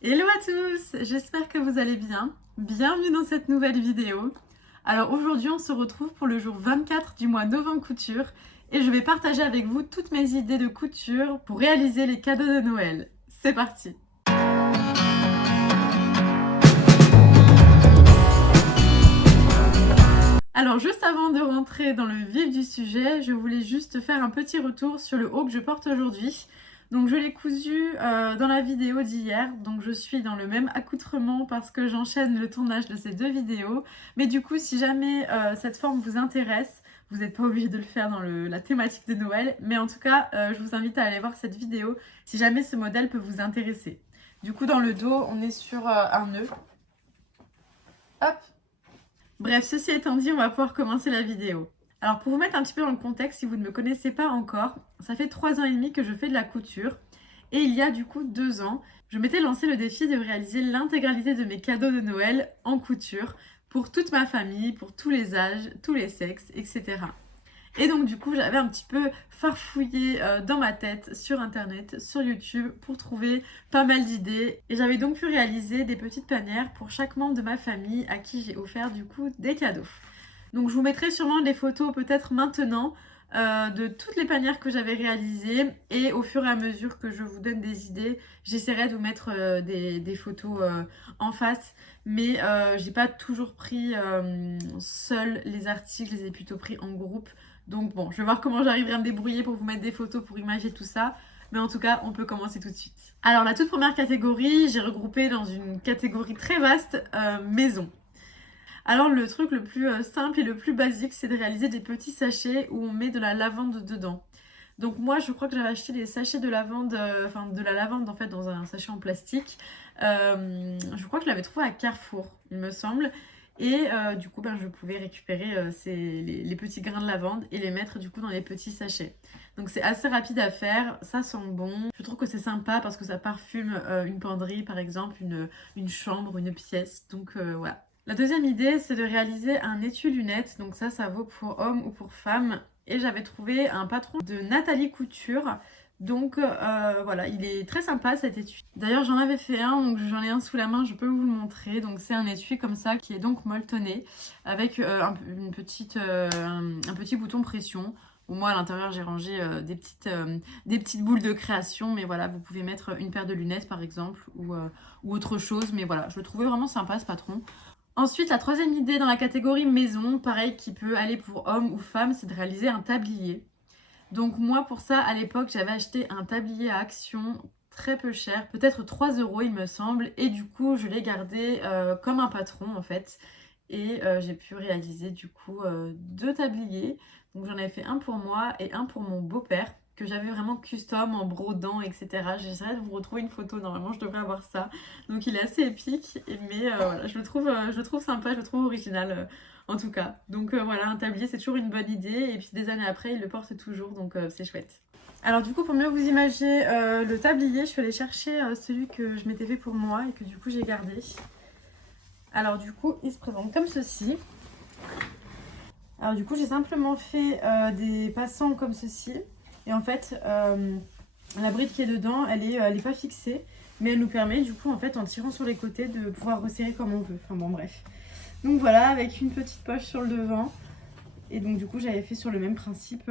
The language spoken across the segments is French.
Hello à tous, j'espère que vous allez bien. Bienvenue dans cette nouvelle vidéo. Alors aujourd'hui on se retrouve pour le jour 24 du mois novembre couture et je vais partager avec vous toutes mes idées de couture pour réaliser les cadeaux de Noël. C'est parti! Alors juste avant de rentrer dans le vif du sujet, je voulais juste faire un petit retour sur le haut que je porte aujourd'hui. Donc je l'ai cousu dans la vidéo d'hier, donc je suis dans le même accoutrement parce que j'enchaîne le tournage de ces deux vidéos. Mais du coup, si jamais cette forme vous intéresse, vous n'êtes pas obligé de le faire dans la thématique de Noël, mais en tout cas, je vous invite à aller voir cette vidéo si jamais ce modèle peut vous intéresser. Du coup, dans le dos, on est sur un nœud. Hop! Bref, ceci étant dit, on va pouvoir commencer la vidéo. Alors pour vous mettre un petit peu dans le contexte, si vous ne me connaissez pas encore, ça fait 3 ans et demi que je fais de la couture. Et il y a du coup 2 ans, je m'étais lancé le défi de réaliser l'intégralité de mes cadeaux de Noël en couture pour toute ma famille, pour tous les âges, tous les sexes, etc. Et donc du coup, j'avais un petit peu farfouillé dans ma tête sur internet, sur YouTube, pour trouver pas mal d'idées. Et j'avais donc pu réaliser des petites panières pour chaque membre de ma famille à qui j'ai offert du coup des cadeaux. Donc je vous mettrai sûrement des photos peut-être maintenant de toutes les panières que j'avais réalisées et au fur et à mesure que je vous donne des idées, j'essaierai de vous mettre des photos en face. Mais j'ai pas toujours pris seul les articles, je les ai plutôt pris en groupe. Donc bon, je vais voir comment j'arriverai à me débrouiller pour vous mettre des photos pour imager tout ça. Mais en tout cas, on peut commencer tout de suite. Alors la toute première catégorie, j'ai regroupé dans une catégorie très vaste, maison. Alors le truc le plus simple et le plus basique, c'est de réaliser des petits sachets où on met de la lavande dedans. Donc moi, je crois que j'avais acheté des sachets de lavande, enfin de la lavande en fait dans un sachet en plastique. Je crois que je l'avais trouvé à Carrefour, il me semble. Et du coup, je pouvais récupérer les petits grains de lavande et les mettre du coup dans les petits sachets. Donc c'est assez rapide à faire, ça sent bon. Je trouve que c'est sympa parce que ça parfume une penderie par exemple, une chambre, une pièce. Donc voilà. La deuxième idée, c'est de réaliser un étui-lunettes. Donc ça vaut pour homme ou pour femme. Et j'avais trouvé un patron de Nathalie Couture. Donc voilà, il est très sympa cet étui. D'ailleurs j'en avais fait un, donc j'en ai un sous la main, je peux vous le montrer. Donc c'est un étui comme ça qui est donc molletonné avec un petit bouton pression. Bon, moi à l'intérieur j'ai rangé des petites boules de création, mais voilà, vous pouvez mettre une paire de lunettes par exemple ou autre chose. Mais voilà, je le trouvais vraiment sympa ce patron. Ensuite, la troisième idée dans la catégorie maison, pareil, qui peut aller pour homme ou femme, c'est de réaliser un tablier. Donc moi, pour ça, à l'époque, j'avais acheté un tablier à Action très peu cher, peut-être 3 euros il me semble, et du coup, je l'ai gardé comme un patron en fait. Et j'ai pu réaliser du coup 2 tabliers. Donc j'en avais fait un pour moi et un pour mon beau-père, que j'avais vraiment custom en brodant, etc. J'essaierai de vous retrouver une photo, normalement je devrais avoir ça. Donc il est assez épique, mais voilà, je le trouve sympa, je le trouve original en tout cas. Donc voilà, un tablier c'est toujours une bonne idée, et puis des années après il le porte toujours, donc c'est chouette. Alors du coup, pour mieux vous imaginer le tablier, je suis allée chercher celui que je m'étais fait pour moi et que du coup j'ai gardé. Alors du coup, il se présente comme ceci. Alors du coup, j'ai simplement fait des passants comme ceci. Et en fait, la bride qui est dedans, elle est pas fixée. Mais elle nous permet du coup, en fait, en tirant sur les côtés, de pouvoir resserrer comme on veut. Enfin bon, bref. Donc voilà, avec une petite poche sur le devant. Et donc du coup, j'avais fait sur le même principe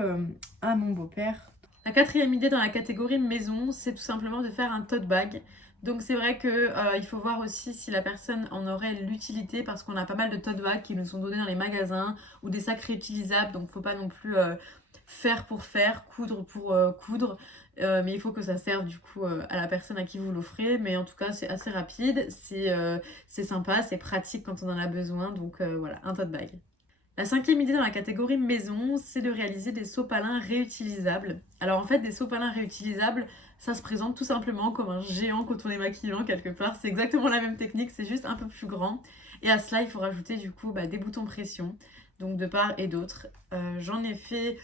à mon beau-père. La quatrième idée dans la catégorie maison, c'est tout simplement de faire un tote bag. Donc c'est vrai que il faut voir aussi si la personne en aurait l'utilité, parce qu'on a pas mal de tote bags qui nous sont donnés dans les magasins ou des sacs réutilisables, donc faut pas non plus faire pour faire, coudre pour coudre, mais il faut que ça serve du coup à la personne à qui vous l'offrez. Mais en tout cas c'est assez rapide, c'est sympa, c'est pratique quand on en a besoin, donc voilà, un tote bag. La cinquième idée dans la catégorie maison, c'est de réaliser des sopalins réutilisables. Alors en fait, des sopalins réutilisables, ça se présente tout simplement comme un géant coton démaquillant quelque part. C'est exactement la même technique, c'est juste un peu plus grand. Et à cela, il faut rajouter du coup des boutons pression, donc de part et d'autre. J'en ai fait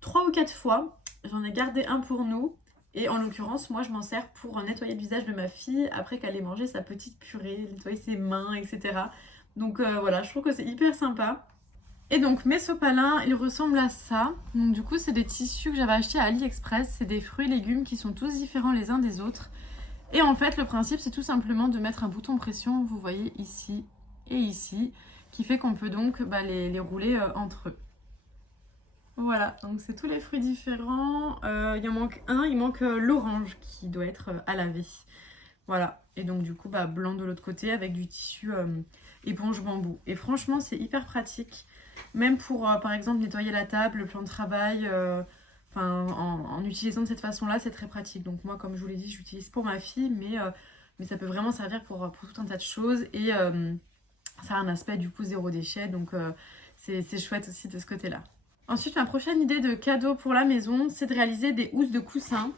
3 ou 4 fois. J'en ai gardé un pour nous. Et en l'occurrence, moi, je m'en sers pour nettoyer le visage de ma fille après qu'elle ait mangé sa petite purée, nettoyer ses mains, etc. Donc voilà, je trouve que c'est hyper sympa. Et donc mes sopalins, ils ressemblent à ça. Donc du coup, c'est des tissus que j'avais achetés à AliExpress. C'est des fruits et légumes qui sont tous différents les uns des autres. Et en fait, le principe, c'est tout simplement de mettre un bouton pression, vous voyez ici et ici, qui fait qu'on peut donc les rouler entre eux. Voilà, donc c'est tous les fruits différents. Il en manque un, il manque l'orange qui doit être à laver. Voilà, et donc du coup, blanc de l'autre côté avec du tissu éponge bambou. Et franchement, c'est hyper pratique, même pour par exemple nettoyer la table, le plan de travail. En utilisant de cette façon-là, c'est très pratique. Donc moi, comme je vous l'ai dit, j'utilise pour ma fille, mais ça peut vraiment servir pour tout un tas de choses. Et ça a un aspect du coup zéro déchet, donc c'est chouette aussi de ce côté-là. Ensuite, ma prochaine idée de cadeau pour la maison, c'est de réaliser des housses de coussin.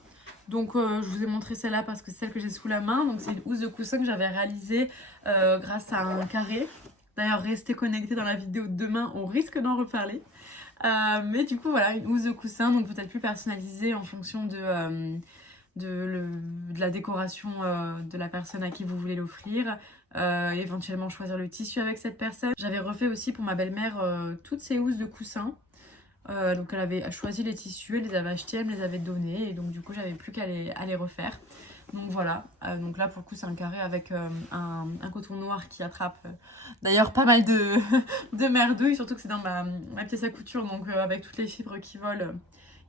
Donc je vous ai montré celle-là parce que c'est celle que j'ai sous la main. Donc c'est une housse de coussin que j'avais réalisée grâce à un carré. D'ailleurs, restez connectés dans la vidéo de demain, on risque d'en reparler. Mais du coup, voilà, une housse de coussin, donc peut-être plus personnalisée en fonction de la décoration de la personne à qui vous voulez l'offrir. Éventuellement choisir le tissu avec cette personne. J'avais refait aussi pour ma belle-mère toutes ces housses de coussin. Donc elle avait choisi les tissus, elle les avait achetés, elle me les avait donnés et donc du coup j'avais plus qu'à les refaire. Donc voilà, donc là pour le coup c'est un carré avec un coton noir qui attrape d'ailleurs pas mal de merdouilles, surtout que c'est dans ma pièce à couture, donc avec toutes les fibres qui volent,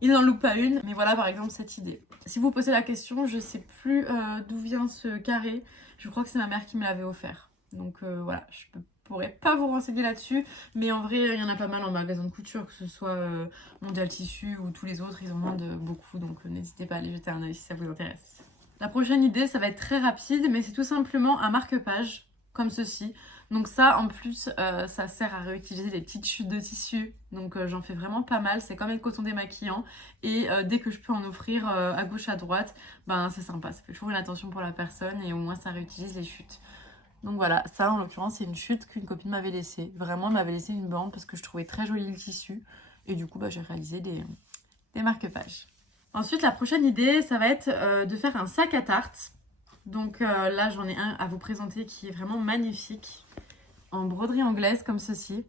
il n'en loupe pas une. Mais voilà par exemple cette idée. Si vous vous posez la question, je sais plus d'où vient ce carré, je crois que c'est ma mère qui me l'avait offert. Donc voilà, je pourrais pas vous renseigner là-dessus, mais en vrai il y en a pas mal en magasin de couture, que ce soit Mondial Tissu ou tous les autres, ils en vendent beaucoup, donc n'hésitez pas à aller jeter un œil si ça vous intéresse. La prochaine idée, ça va être très rapide, mais c'est tout simplement un marque-page, comme ceci. Donc ça, en plus, ça sert à réutiliser les petites chutes de tissu. Donc j'en fais vraiment pas mal, c'est comme le coton démaquillant. Et dès que je peux en offrir à gauche, à droite, c'est sympa. Ça fait toujours une attention pour la personne et au moins ça réutilise les chutes. Donc voilà, ça en l'occurrence c'est une chute qu'une copine m'avait laissée. Vraiment, elle m'avait laissé une bande parce que je trouvais très joli le tissu. Et du coup, j'ai réalisé des marque-pages. Ensuite, la prochaine idée, ça va être de faire un sac à tarte. Donc là, j'en ai un à vous présenter qui est vraiment magnifique, en broderie anglaise comme ceci.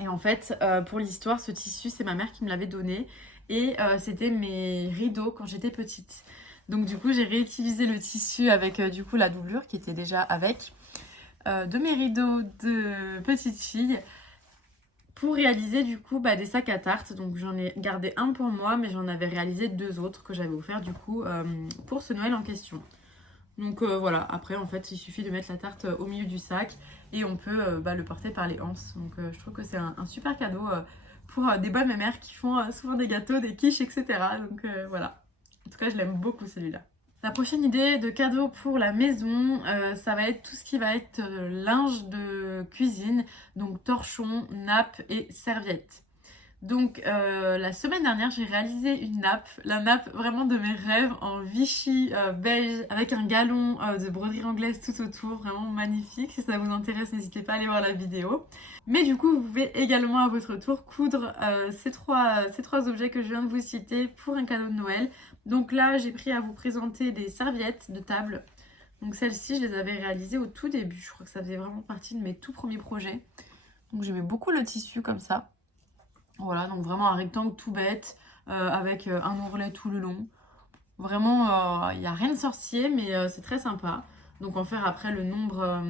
Et en fait, pour l'histoire, ce tissu, c'est ma mère qui me l'avait donné. Et c'était mes rideaux quand j'étais petite. Donc du coup, j'ai réutilisé le tissu avec du coup la doublure qui était déjà avec de mes rideaux de petite fille pour réaliser du coup des sacs à tarte. Donc j'en ai gardé un pour moi, mais j'en avais réalisé 2 autres que j'avais offert du coup pour ce Noël en question. Donc voilà, après en fait il suffit de mettre la tarte au milieu du sac et on peut le porter par les anses. Donc je trouve que c'est un super cadeau pour des bonnes mères qui font souvent des gâteaux, des quiches, etc. Donc voilà, en tout cas je l'aime beaucoup celui-là. La prochaine idée de cadeau pour la maison, ça va être tout ce qui va être linge de cuisine, donc torchons, nappes et serviettes. Donc la semaine dernière, j'ai réalisé une nappe, la nappe vraiment de mes rêves en Vichy beige avec un galon de broderie anglaise tout autour, vraiment magnifique. Si ça vous intéresse, n'hésitez pas à aller voir la vidéo. Mais du coup, vous pouvez également à votre tour coudre ces trois objets que je viens de vous citer pour un cadeau de Noël. Donc là, j'ai pris à vous présenter des serviettes de table. Donc celles-ci, je les avais réalisées au tout début. Je crois que ça faisait vraiment partie de mes tout premiers projets. Donc j'aimais beaucoup le tissu comme ça. Voilà, donc vraiment un rectangle tout bête, avec un ourlet tout le long. Vraiment, il n'y a rien de sorcier, mais c'est très sympa. Donc en faire après le nombre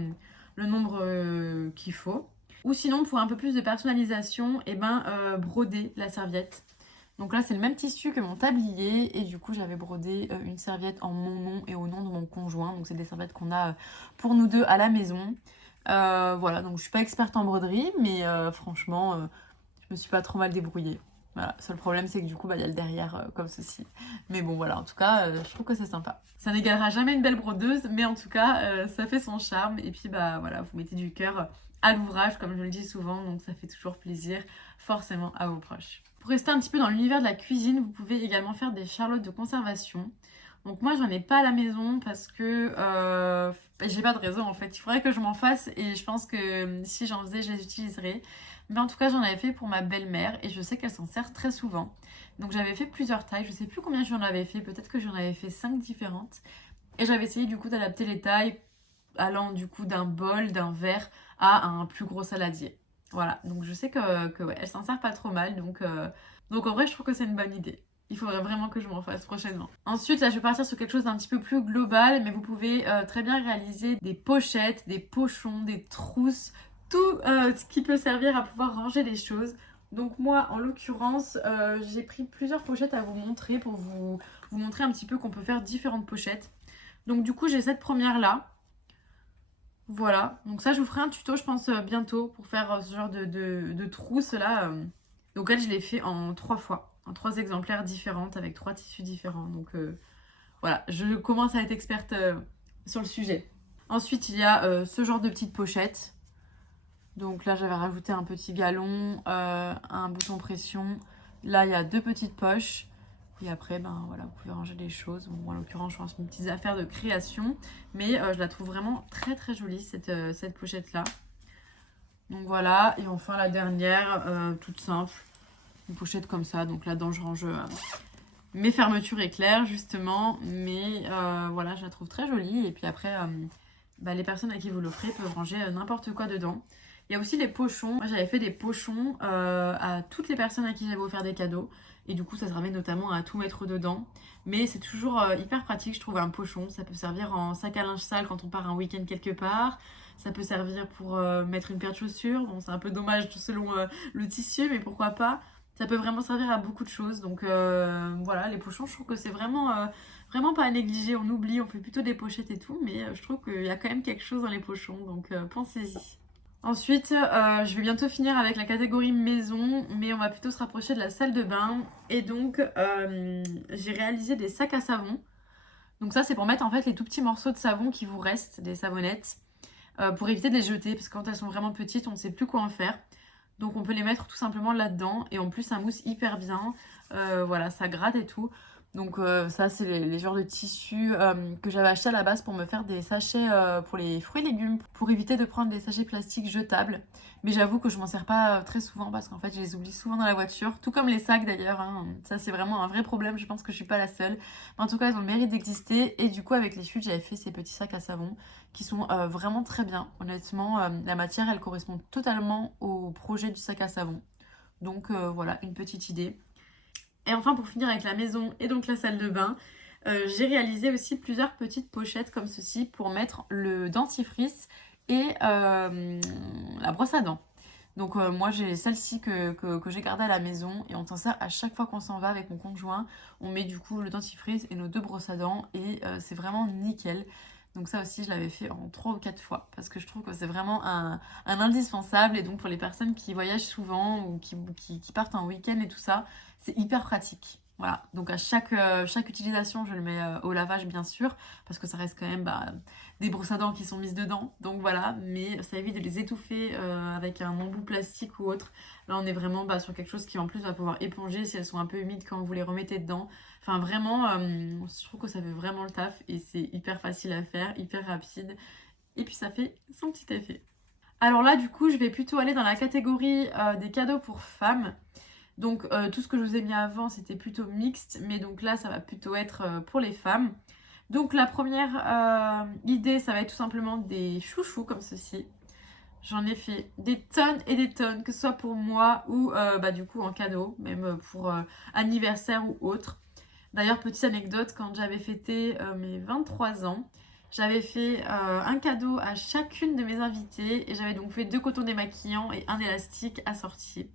qu'il faut. Ou sinon, pour un peu plus de personnalisation, broder la serviette. Donc là, c'est le même tissu que mon tablier. Et du coup, j'avais brodé une serviette en mon nom et au nom de mon conjoint. Donc c'est des serviettes qu'on a pour nous deux à la maison. Voilà, donc je suis pas experte en broderie, mais franchement... je me suis pas trop mal débrouillée. Voilà, seul problème c'est que du coup il y a le derrière comme ceci. Mais bon voilà, en tout cas je trouve que c'est sympa. Ça n'égalera jamais une belle brodeuse, mais en tout cas ça fait son charme. Et puis voilà, vous mettez du cœur à l'ouvrage comme je le dis souvent, donc ça fait toujours plaisir forcément à vos proches. Pour rester un petit peu dans l'univers de la cuisine, vous pouvez également faire des charlottes de conservation. Donc moi j'en ai pas à la maison parce que j'ai pas de raison en fait. Il faudrait que je m'en fasse et je pense que si j'en faisais je les utiliserais. Mais en tout cas j'en avais fait pour ma belle-mère et je sais qu'elle s'en sert très souvent. Donc j'avais fait plusieurs tailles, je sais plus combien j'en avais fait, peut-être que j'en avais fait 5 différentes. Et j'avais essayé du coup d'adapter les tailles allant du coup d'un bol, d'un verre à un plus gros saladier. Voilà, donc je sais que ouais, elle s'en sert pas trop mal, donc en vrai je trouve que c'est une bonne idée. Il faudrait vraiment que je m'en fasse prochainement. Ensuite, là, je vais partir sur quelque chose d'un petit peu plus global, mais vous pouvez très bien réaliser des pochettes, des pochons, des trousses, tout ce qui peut servir à pouvoir ranger les choses. Donc moi, en l'occurrence, j'ai pris plusieurs pochettes à vous montrer pour vous montrer un petit peu qu'on peut faire différentes pochettes. Donc du coup, j'ai cette première-là. Voilà, donc ça je vous ferai un tuto je pense bientôt pour faire ce genre de trousse là. Donc elle je l'ai fait en 3 fois, en 3 exemplaires différentes avec 3 tissus différents. Donc voilà, je commence à être experte sur le sujet. Ensuite il y a ce genre de petite pochette. Donc là j'avais rajouté un petit galon, un bouton pression. Là il y a 2 petites poches. Et après, ben voilà, vous pouvez ranger les choses. Bon, en l'occurrence, je pense une petite affaire de création. Mais je la trouve vraiment très très jolie, cette pochette-là. Donc voilà. Et enfin, la dernière, toute simple. Une pochette comme ça. Donc là-dedans, je range mes fermetures éclairs, justement. Mais voilà, je la trouve très jolie. Et puis après, les personnes à qui vous l'offrez peuvent ranger n'importe quoi dedans. Il y a aussi les pochons. Moi, j'avais fait des pochons à toutes les personnes à qui j'avais offert des cadeaux. Et du coup, ça servait notamment à tout mettre dedans. Mais c'est toujours hyper pratique, je trouve, un pochon. Ça peut servir en sac à linge sale quand on part un week-end quelque part. Ça peut servir pour mettre une paire de chaussures. Bon, c'est un peu dommage selon le tissu, mais pourquoi pas. Ça peut vraiment servir à beaucoup de choses. Donc voilà, les pochons, je trouve que c'est vraiment pas à négliger. On oublie, on fait plutôt des pochettes et tout. Mais je trouve qu'il y a quand même quelque chose dans les pochons. Donc pensez-y. Ensuite, je vais bientôt finir avec la catégorie maison, mais on va plutôt se rapprocher de la salle de bain. Et donc, j'ai réalisé des sacs à savon. Donc ça, c'est pour mettre en fait les tout petits morceaux de savon qui vous restent, des savonnettes, pour éviter de les jeter, parce que quand elles sont vraiment petites, on ne sait plus quoi en faire. Donc on peut les mettre tout simplement là-dedans, et en plus ça mousse hyper bien. Voilà, ça gratte et tout. Donc ça, c'est les genres de tissus que j'avais acheté à la base pour me faire des sachets pour les fruits et légumes, pour éviter de prendre des sachets plastiques jetables. Mais j'avoue que je m'en sers pas très souvent parce qu'en fait, je les oublie souvent dans la voiture, tout comme les sacs d'ailleurs, hein. Ça, c'est vraiment un vrai problème, je pense que je suis pas la seule. Mais en tout cas, ils ont le mérite d'exister. Et du coup, avec les chutes, j'avais fait ces petits sacs à savon qui sont vraiment très bien. Honnêtement, la matière, elle correspond totalement au projet du sac à savon. Donc voilà, une petite idée. Et enfin, pour finir avec la maison et donc la salle de bain, j'ai réalisé aussi plusieurs petites pochettes comme ceci pour mettre le dentifrice et la brosse à dents. Donc moi j'ai celle-ci que j'ai gardée à la maison et on s'en sert à chaque fois qu'on s'en va avec mon conjoint. On met du coup le dentifrice et nos 2 brosses à dents et c'est vraiment nickel. Donc ça aussi je l'avais fait en 3 ou 4 fois parce que je trouve que c'est vraiment un indispensable. Et donc pour les personnes qui voyagent souvent ou qui partent en week-end et tout ça, c'est hyper pratique. Voilà, donc à chaque utilisation, je le mets au lavage bien sûr, parce que ça reste quand même des brosses à dents qui sont mises dedans. Donc voilà, mais ça évite de les étouffer avec un embout plastique ou autre. Là, on est vraiment sur quelque chose qui en plus va pouvoir éponger si elles sont un peu humides quand vous les remettez dedans. Enfin vraiment, je trouve que ça fait vraiment le taf et c'est hyper facile à faire, hyper rapide. Et puis ça fait son petit effet. Alors là, du coup, je vais plutôt aller dans la catégorie des cadeaux pour femmes. Donc tout ce que je vous ai mis avant c'était plutôt mixte, mais donc là ça va plutôt être pour les femmes. Donc la première idée ça va être tout simplement des chouchous comme ceci. J'en ai fait des tonnes et des tonnes, que ce soit pour moi ou du coup en cadeau, même pour anniversaire ou autre. D'ailleurs petite anecdote, quand j'avais fêté mes 23 ans, j'avais fait un cadeau à chacune de mes invitées et j'avais donc fait 2 cotons démaquillants et un élastique assorti.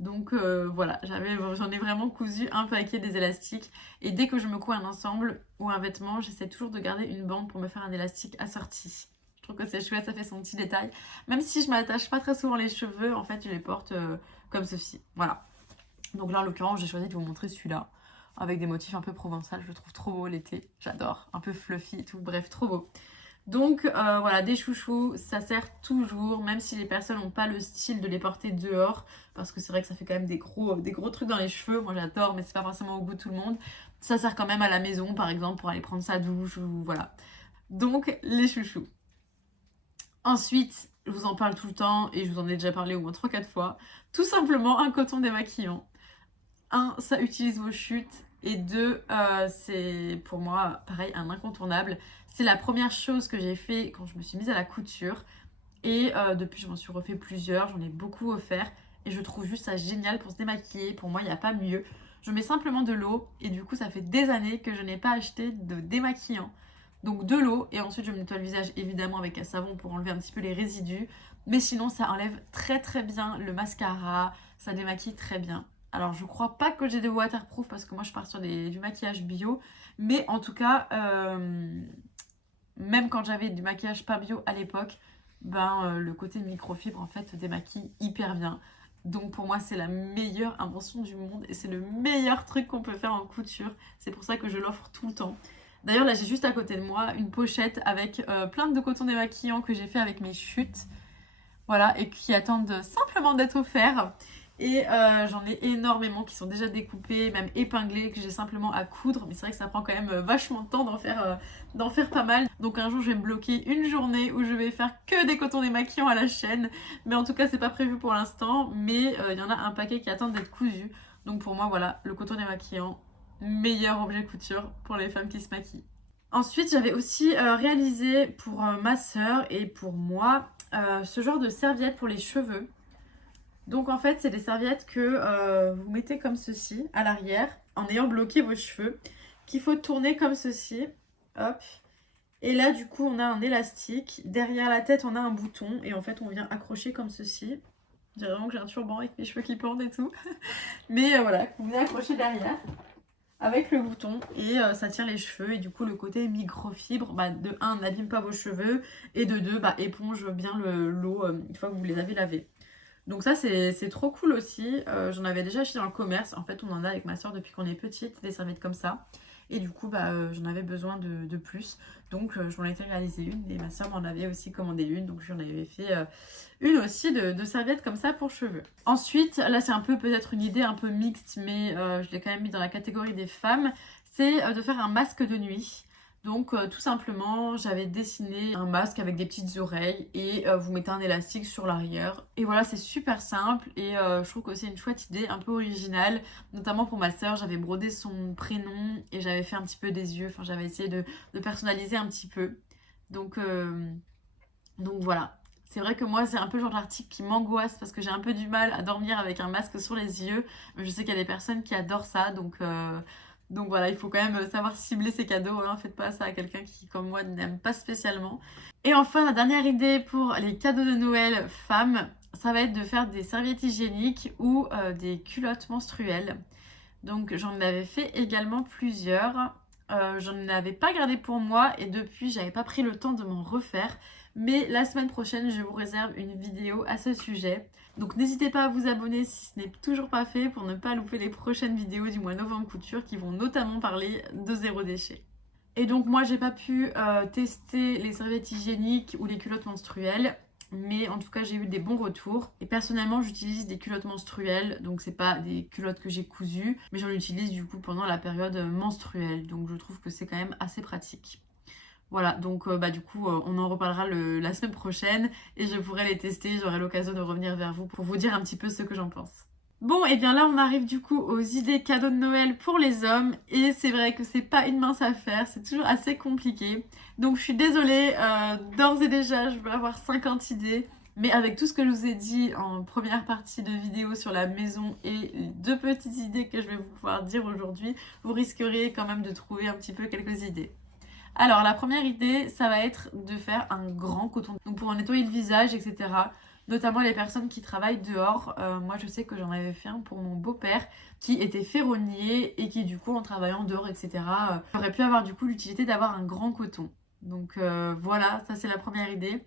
Donc voilà, j'en ai vraiment cousu un paquet des élastiques. Et dès que je me couds un ensemble ou un vêtement, j'essaie toujours de garder une bande pour me faire un élastique assorti. Je trouve que c'est chouette, ça fait son petit détail. Même si je m'attache pas très souvent les cheveux, en fait je les porte comme ceci. Voilà. Donc là en l'occurrence j'ai choisi de vous montrer celui-là. Avec des motifs un peu provençal, je le trouve trop beau l'été. J'adore, un peu fluffy et tout, bref, trop beau. Donc voilà, des chouchous, ça sert toujours, même si les personnes n'ont pas le style de les porter dehors, parce que c'est vrai que ça fait quand même des gros trucs dans les cheveux. Moi j'adore, mais c'est pas forcément au goût de tout le monde. Ça sert quand même à la maison, par exemple, pour aller prendre sa douche, ou voilà. Donc les chouchous. Ensuite, je vous en parle tout le temps, et je vous en ai déjà parlé au moins 3-4 fois, tout simplement un coton démaquillant. 1, ça utilise vos chutes. Et 2, c'est pour moi, pareil, un incontournable. C'est la première chose que j'ai fait quand je me suis mise à la couture. Et depuis, je m'en suis refait plusieurs. J'en ai beaucoup offert. Et je trouve juste ça génial pour se démaquiller. Pour moi, il n'y a pas mieux. Je mets simplement de l'eau et du coup ça fait des années que je n'ai pas acheté de démaquillant. Donc de l'eau et ensuite je me nettoie le visage évidemment avec un savon pour enlever un petit peu les résidus. Mais sinon ça enlève très très bien le mascara, ça démaquille très bien. Alors je crois pas que j'ai des waterproof parce que moi je pars sur du maquillage bio. Mais en tout cas, même quand j'avais du maquillage pas bio à l'époque, le côté microfibre en fait démaquille hyper bien. Donc pour moi c'est la meilleure invention du monde et c'est le meilleur truc qu'on peut faire en couture. C'est pour ça que je l'offre tout le temps. D'ailleurs là j'ai juste à côté de moi une pochette avec plein de coton démaquillant que j'ai fait avec mes chutes. Voilà, et qui attendent simplement d'être offerts. Et j'en ai énormément qui sont déjà découpés, même épinglés, que j'ai simplement à coudre. Mais c'est vrai que ça prend quand même vachement de temps d'en faire pas mal. Donc un jour, je vais me bloquer une journée où je vais faire que des cotons démaquillants à la chaîne. Mais en tout cas, c'est pas prévu pour l'instant. Mais il y en a un paquet qui attendent d'être cousus. Donc pour moi, voilà, le coton démaquillant, meilleur objet couture pour les femmes qui se maquillent. Ensuite, j'avais aussi réalisé pour ma sœur et pour moi ce genre de serviettes pour les cheveux. Donc en fait, c'est des serviettes que vous mettez comme ceci à l'arrière en ayant bloqué vos cheveux, qu'il faut tourner comme ceci. Hop. Et là, du coup, on a un élastique. Derrière la tête, on a un bouton et en fait, on vient accrocher comme ceci. Je dirais vraiment que j'ai un turban avec mes cheveux qui pendent et tout. Mais voilà, vous venez accrocher derrière avec le bouton et ça tient les cheveux et du coup le côté microfibre de 1 n'abîme pas vos cheveux et de 2 éponge bien l'eau une fois que vous les avez lavés. Donc ça c'est trop cool aussi, j'en avais déjà acheté dans le commerce, en fait on en a avec ma soeur depuis qu'on est petite, des serviettes comme ça. Et du coup j'en avais besoin de plus, donc j'en ai été réaliser une et ma soeur m'en avait aussi commandé une, donc j'en avais fait une aussi de serviettes comme ça pour cheveux. Ensuite, là c'est un peu peut-être une idée un peu mixte, mais je l'ai quand même mis dans la catégorie des femmes, c'est de faire un masque de nuit. Donc tout simplement, j'avais dessiné un masque avec des petites oreilles et vous mettez un élastique sur l'arrière. Et voilà, c'est super simple et je trouve que c'est une chouette idée, un peu originale. Notamment pour ma sœur, j'avais brodé son prénom et j'avais fait un petit peu des yeux. Enfin, j'avais essayé de personnaliser un petit peu. Donc voilà. C'est vrai que moi, c'est un peu le genre d'article qui m'angoisse parce que j'ai un peu du mal à dormir avec un masque sur les yeux. Mais je sais qu'il y a des personnes qui adorent ça, donc voilà, il faut quand même savoir cibler ses cadeaux, hein. Faites pas ça à quelqu'un qui, comme moi, n'aime pas spécialement. Et enfin, la dernière idée pour les cadeaux de Noël femmes, ça va être de faire des serviettes hygiéniques ou des culottes menstruelles. Donc j'en avais fait également plusieurs. J'en avais pas gardé pour moi et depuis, j'avais pas pris le temps de m'en refaire. Mais la semaine prochaine, je vous réserve une vidéo à ce sujet. Donc n'hésitez pas à vous abonner si ce n'est toujours pas fait pour ne pas louper les prochaines vidéos du mois novembre couture qui vont notamment parler de zéro déchet. Et donc moi j'ai pas pu tester les serviettes hygiéniques ou les culottes menstruelles, mais en tout cas j'ai eu des bons retours. Et personnellement j'utilise des culottes menstruelles, donc c'est pas des culottes que j'ai cousues, mais j'en utilise du coup pendant la période menstruelle, donc je trouve que c'est quand même assez pratique. Voilà, donc du coup, on en reparlera la semaine prochaine et je pourrai les tester. J'aurai l'occasion de revenir vers vous pour vous dire un petit peu ce que j'en pense. Bon, et bien là, on arrive du coup aux idées cadeaux de Noël pour les hommes. Et c'est vrai que c'est pas une mince affaire, c'est toujours assez compliqué. Donc je suis désolée, d'ores et déjà, je vais avoir 50 idées. Mais avec tout ce que je vous ai dit en première partie de vidéo sur la maison et les 2 petites idées que je vais vous pouvoir dire aujourd'hui, vous risqueriez quand même de trouver un petit peu quelques idées. Alors la première idée, ça va être de faire un grand coton. Donc pour en nettoyer le visage, etc. Notamment les personnes qui travaillent dehors. Moi je sais que j'en avais fait un pour mon beau-père qui était ferronnier et qui du coup en travaillant dehors, etc. Aurait pu avoir du coup l'utilité d'avoir un grand coton. Donc voilà, ça c'est la première idée.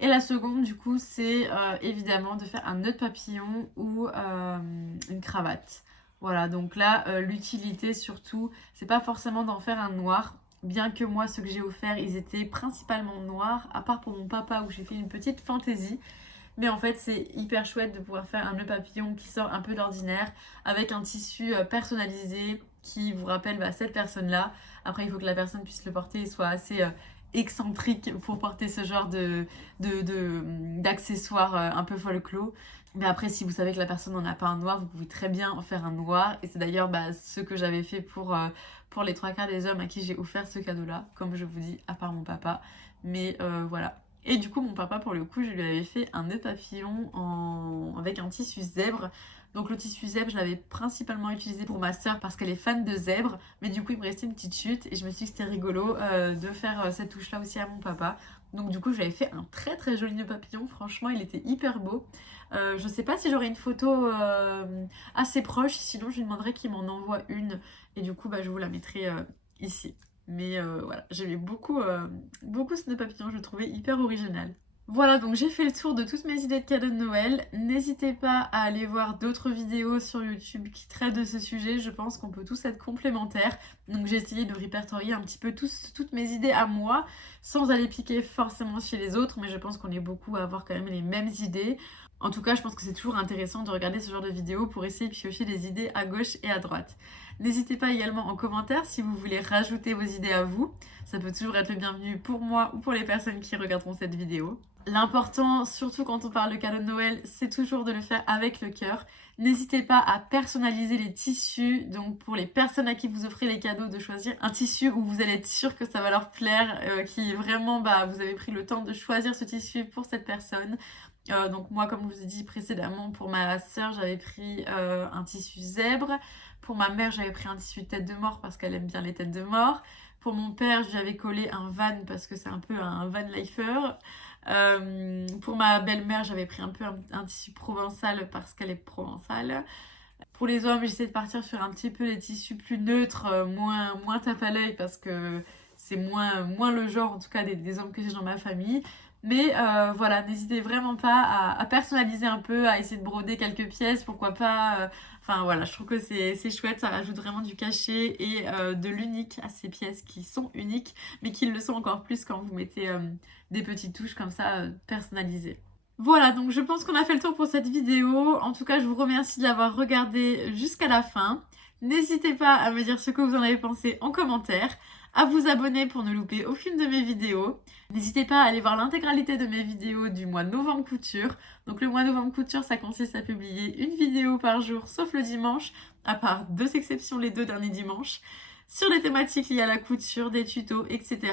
Et la seconde du coup c'est évidemment de faire un nœud de papillon ou une cravate. Voilà, donc là l'utilité surtout, c'est pas forcément d'en faire un noir. Bien que moi, ceux que j'ai offerts, ils étaient principalement noirs, à part pour mon papa où j'ai fait une petite fantaisie. Mais en fait, c'est hyper chouette de pouvoir faire un nœud papillon qui sort un peu d'ordinaire, avec un tissu personnalisé qui vous rappelle cette personne-là. Après, il faut que la personne puisse le porter et soit assez excentrique pour porter ce genre d'accessoires un peu folklore. Mais après, si vous savez que la personne n'en a pas un noir, vous pouvez très bien en faire un noir. Et c'est d'ailleurs ce que j'avais fait pour les 3/4 des hommes à qui j'ai offert ce cadeau-là, comme je vous dis, à part mon papa. Mais voilà, Et du coup, mon papa, pour le coup, je lui avais fait un nœud papillon avec un tissu zèbre. Donc le tissu zèbre, je l'avais principalement utilisé pour ma sœur parce qu'elle est fan de zèbre. Mais du coup, il me restait une petite chute et je me suis dit que c'était rigolo de faire cette touche-là aussi à mon papa. Donc du coup, j'avais fait un très très joli nœud papillon. Franchement, il était hyper beau. Je sais pas si j'aurai une photo assez proche. Sinon, je lui demanderai qu'il m'en envoie une. Et du coup, bah, je vous la mettrai ici. Mais voilà, j'aimais beaucoup, beaucoup ce nœud papillon, je le trouvais hyper original. Voilà, donc j'ai fait le tour de toutes mes idées de cadeaux de Noël. N'hésitez pas à aller voir d'autres vidéos sur YouTube qui traitent de ce sujet. Je pense qu'on peut tous être complémentaires. Donc j'ai essayé de répertorier un petit peu toutes mes idées à moi, sans aller piquer forcément chez les autres, mais je pense qu'on est beaucoup à avoir quand même les mêmes idées. En tout cas, je pense que c'est toujours intéressant de regarder ce genre de vidéos pour essayer de piocher les idées à gauche et à droite. N'hésitez pas également en commentaire si vous voulez rajouter vos idées à vous. Ça peut toujours être le bienvenu pour moi ou pour les personnes qui regarderont cette vidéo. L'important, surtout quand on parle de cadeau de Noël, c'est toujours de le faire avec le cœur. N'hésitez pas à personnaliser les tissus. Donc pour les personnes à qui vous offrez les cadeaux, de choisir un tissu où vous allez être sûr que ça va leur plaire, qui vraiment, vous avez pris le temps de choisir ce tissu pour cette personne. Donc moi, comme je vous ai dit précédemment, pour ma sœur, j'avais pris un tissu zèbre. Pour ma mère, j'avais pris un tissu tête de mort parce qu'elle aime bien les têtes de mort. Pour mon père, je lui avais collé un van parce que c'est un peu un van lifer. Pour ma belle-mère, j'avais pris un peu un tissu provençal parce qu'elle est provençale. Pour les hommes, j'essaie de partir sur un petit peu les tissus plus neutres, moins tape à l'œil parce que c'est moins le genre en tout cas des hommes que j'ai dans ma famille. Mais voilà, n'hésitez vraiment pas à personnaliser un peu, à essayer de broder quelques pièces, pourquoi pas. Enfin voilà, je trouve que c'est chouette, ça rajoute vraiment du cachet et de l'unique à ces pièces qui sont uniques, mais qui le sont encore plus quand vous mettez des petites touches comme ça personnalisées. Voilà, donc je pense qu'on a fait le tour pour cette vidéo. En tout cas, je vous remercie de l'avoir regardée jusqu'à la fin. N'hésitez pas à me dire ce que vous en avez pensé en commentaire, à vous abonner pour ne louper aucune de mes vidéos. N'hésitez pas à aller voir l'intégralité de mes vidéos du mois de novembre couture. Donc le mois de novembre couture, ça consiste à publier une vidéo par jour, sauf le dimanche, à part 2 exceptions les 2 derniers dimanches, sur les thématiques liées à la couture, des tutos, etc.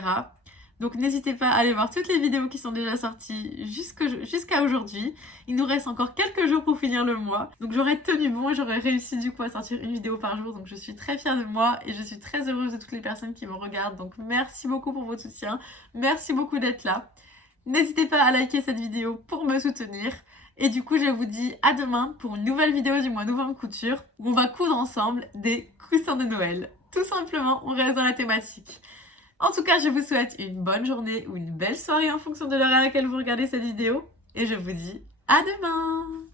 Donc n'hésitez pas à aller voir toutes les vidéos qui sont déjà sorties jusqu'à aujourd'hui. Il nous reste encore quelques jours pour finir le mois. Donc j'aurais tenu bon et j'aurais réussi du coup à sortir une vidéo par jour. Donc je suis très fière de moi et je suis très heureuse de toutes les personnes qui me regardent. Donc merci beaucoup pour votre soutien. Merci beaucoup d'être là. N'hésitez pas à liker cette vidéo pour me soutenir. Et du coup je vous dis à demain pour une nouvelle vidéo du mois novembre couture où on va coudre ensemble des coussins de Noël. Tout simplement, on reste dans la thématique. En tout cas, je vous souhaite une bonne journée ou une belle soirée en fonction de l'heure à laquelle vous regardez cette vidéo. Et je vous dis à demain!